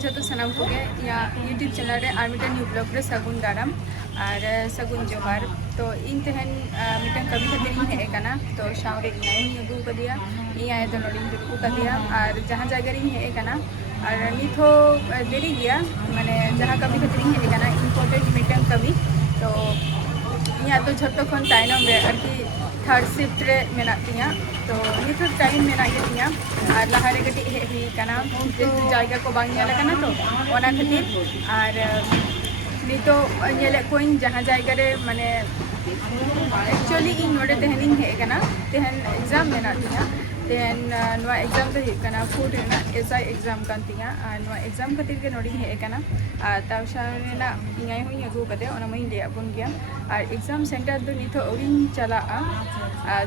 जो सामान को यूट्यूब चैनल रे और मिटन न्यू ब्लॉग रे सगुन दाराम और सगुन जोहार। तो इन तेहन मिटन कभी खातिर हेकना तो शाम रे इनाय अगू कदिया इनाय दो नोडिन दुकु कदिया और जहां जगह रे हेकना और नित हो देरी गया माने जहां कभी खातिर हेकना इम्पोर्टेंट मिटन कभी तो इना तो झटो खन ताइनम रे आरकी थर्ड शिफ्ट रे मेना तिया तो नित टाइम मेना तिया और लहा रे कटी हे कना जेतु जायगा को बांग नेला कना तो ओना खातिर और नितो नेले कोइन जहां जायगा रे माने एक्चुअली इन नोडे तेहनिंग हे कना तेहन एग्जाम मेना तिया तेहन नवा एग्जाम तो हे कना फूड रेना एसआई एग्जाम कान तिया और नवा एग्जाम खातिर के नोडिंग हे कना तावशा रेना इनाय होई अगु कदे ओना मई ले अबन गया और एग्जाम सेंटर दो नितो ओरिन चला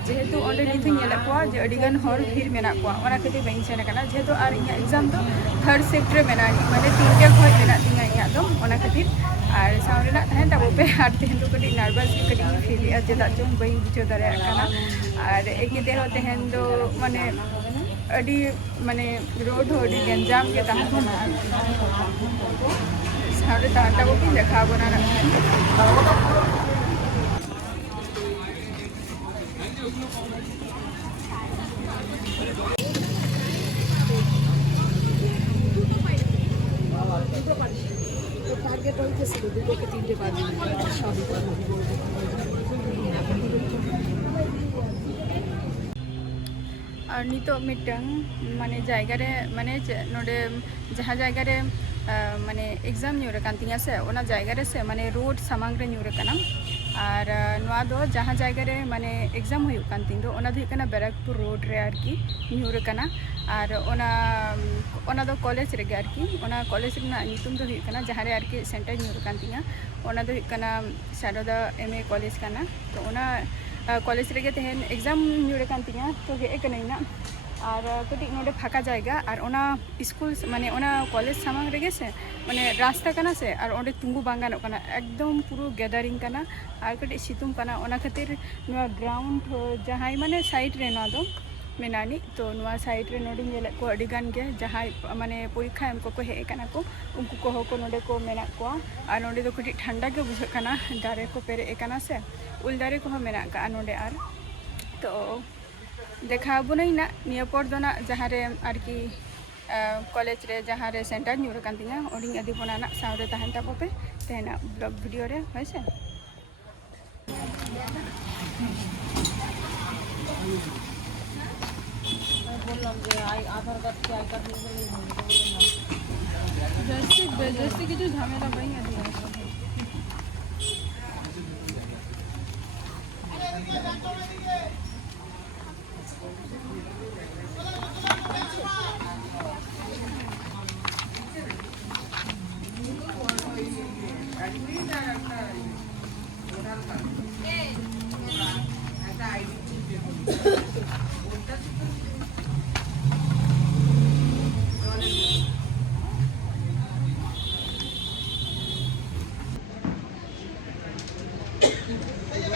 जेहेतु ओंडे नितो नेला को जे अडिगन हर भीड़ मेना को ओना खातिर बइन सेना कना जेहेतु और इया एग्जाम तो थर्ड शिफ्ट रे मेना माने 3 के खय मेना तिया इया दो ओना खातिर और सामने तहन तब पे और तेहन तो कटी नार्भास कटी फील चेदा चो बई बुझे दारे और एक हो तेहन दो माने अडी माने रोड हो अडी गंजाम के तहन सामने तहन तब पे देखा बना टारगेट होइते से दुगो के तीनटे बाद शादी और नितो मिटन माने जायगा रे माने नोडे जहां जायगा रे माने एग्जाम न्यूरे कांतिया से ओना जायगा रे से माने रोड सामांग रे न्यूरे कना और नवा दो जहां जायगा रे माने एग्जाम हुई कांतिन दो ओना दो कना बैरकपुर रोड रे आरकी न्यूरे कना और ओना दो कॉलेज रे आरकी ओना कॉलेज रे ना नितुम दो हुई कना जहां रे आरकी सेंटर न्यूरे कांतिया ओना दो कना शारदा एमए कॉलेज कना तो ओना कॉलेज रे तेहन एग्जाम न्यूरे कांतिया तो हे कना और कटी नोडे फाका जायगा और ओना स्कूल माने ओना कॉलेज सामांग रे से माने रास्ता कना से और ओंडे तुंगु बांगानो कना एकदम पूरा गैदरिंग कना और कटी सितुम कना ओना खातिर नवा ग्राउंड जहां माने साइड रे ना दो मेनानी तो नवा साइड रे नोडे नेले को अडी गान के जहां माने परीक्षा एम को हे कना को उनको को हो को नोडे को मेना को और नोडे दो कटी ठंडा के बुझ कना दारे को पेरे कना से उल दारे को मेना का नोडे और तो देखा बुनई ना निया पर दो ना जहां रे आरकी कॉलेज रे जहां रे सेंटर न्यूर कांतिया ओडिंग अदी बना ना सावरे तहन तब पे तेना ब्लॉग वीडियो रे होइसे बोललाम जे आधार कार्ड के आई कार्ड जैसे कि जो झमेला बई अदी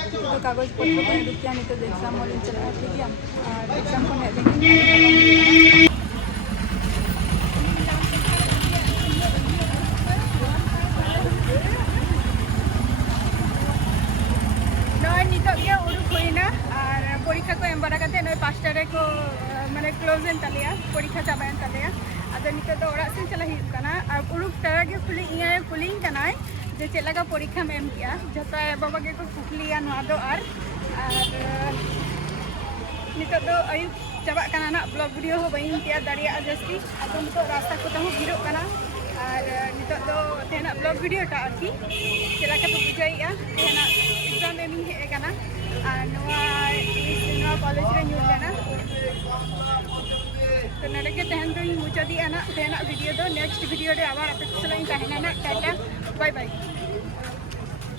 तो कागज पत्र को रुकिया नहीं तो एग्जाम वाले चला ठीक है और एग्जाम को नहीं देंगे परीक्षा को एम बड़ा करते नय 5 टा रे को माने क्लोज एन तलिया परीक्षा चाबायन तलिया अदो नितो तो ओरा से चला हित कना और उरुक तरह के खुली इया कुलिंग कनाय जे चला का परीक्षा में एम किया जता बाबा के को कुखलिया नवा दो और नितो तो आयु चाबा कना ना ब्लॉग वीडियो हो बइन तिया दारिया जस्ती अदो नितो रास्ता को तो गिरो कना और नितो तो तेना ब्लॉग वीडियो टा आकी चला का तो बुझाइया तेना एग्जाम एमिंग हे कना नवा कॉलेज रे न्यूज लेना तो नडे के तहन तो मुचा दी ना तेना वीडियो दो नेक्स्ट वीडियो रे आबार आपे सलाई तहना ना टाटा बाय बाय।